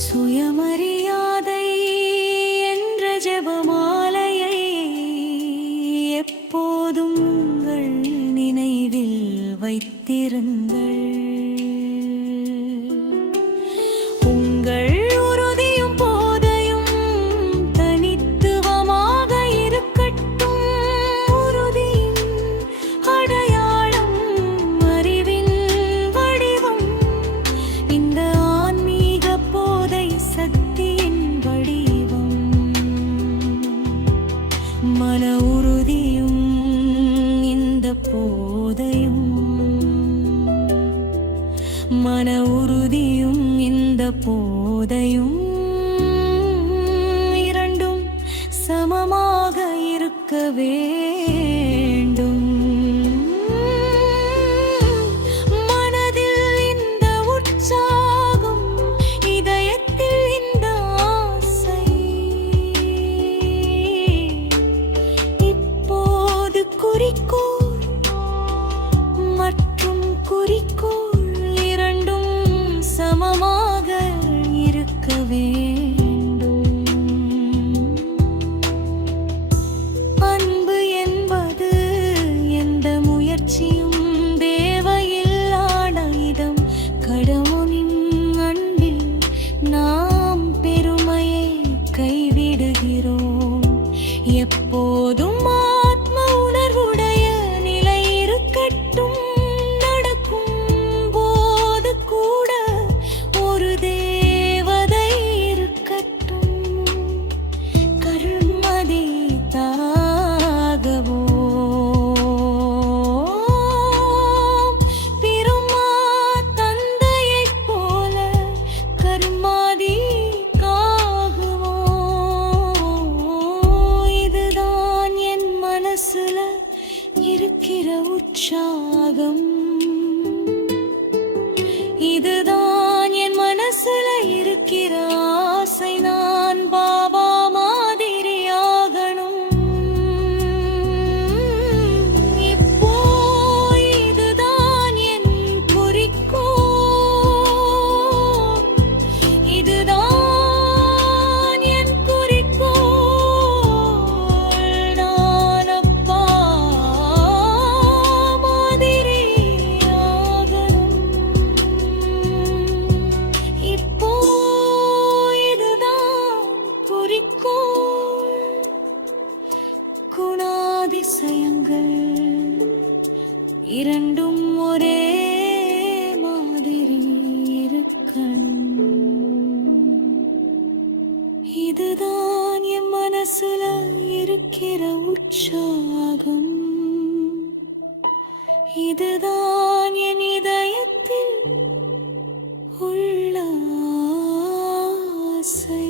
சுயமரியாதை என்ற ஜெபமாலையை எப்போதும் உங்கள் நினைவில் வைத்திருங்கள். உங்கள் உறுதியும் போதையும் தனித்துவமாக இருக்கட்டும். உறுதியின் அடையாளம், அறிவின் வடிவம், இந்த ஆன்மீக போதை சக்தியின் வடிவம். மன உறுதியும் இந்த போதையும், மன உறுதியும் இந்த போதையும் இரண்டும் சமமாக இருக்க வேண்டும். மனதில் இந்த உற்சாகம், இதயத்தில் இந்த ஆசை. இப்போது குறிக்கோள் மற்றும் குறிக்கோள் இரண்டும் சமமாக இருக்க வேண்டும். அன்பு என்பது எந்த முயற்சியும் தேவையில்லாத இடம். கடவுளின் அன்பில் நாம் பெருமையை கைவிடுகிறோம். எப்போதும் ஆத்ம உணர்வுடைய நிலை இருக்கட்டும். நடக்கும் போது கூட ஒரு தேவதை இருக்கட்டும். கருமதி தாகவோ பெருமா தந்தையைப் போல கருமாதி காகுவோ. இதுதான் என் மனசுல இருக்கிற உற்சாகம். இதுதான் என் மனசுல இருக்கிற ஆசை. நான் பாபா மாதிரியாகணும். இப்போ இதுதான் என் குறிக்கோள். இதுதான் என் குறிக்கோள். நான் அப்பா மாதிரியாகணும். இப்போ இதுதான் குறிக்கோள். குணாதிசயங்கள் இரண்டும் ஒரே மாதிரி இருக்கணும். இதுதான் என் மனசுல இருக்கிற உற்சாகம். இதுதான் என் இதயத்தில் உள்ள ஆசை.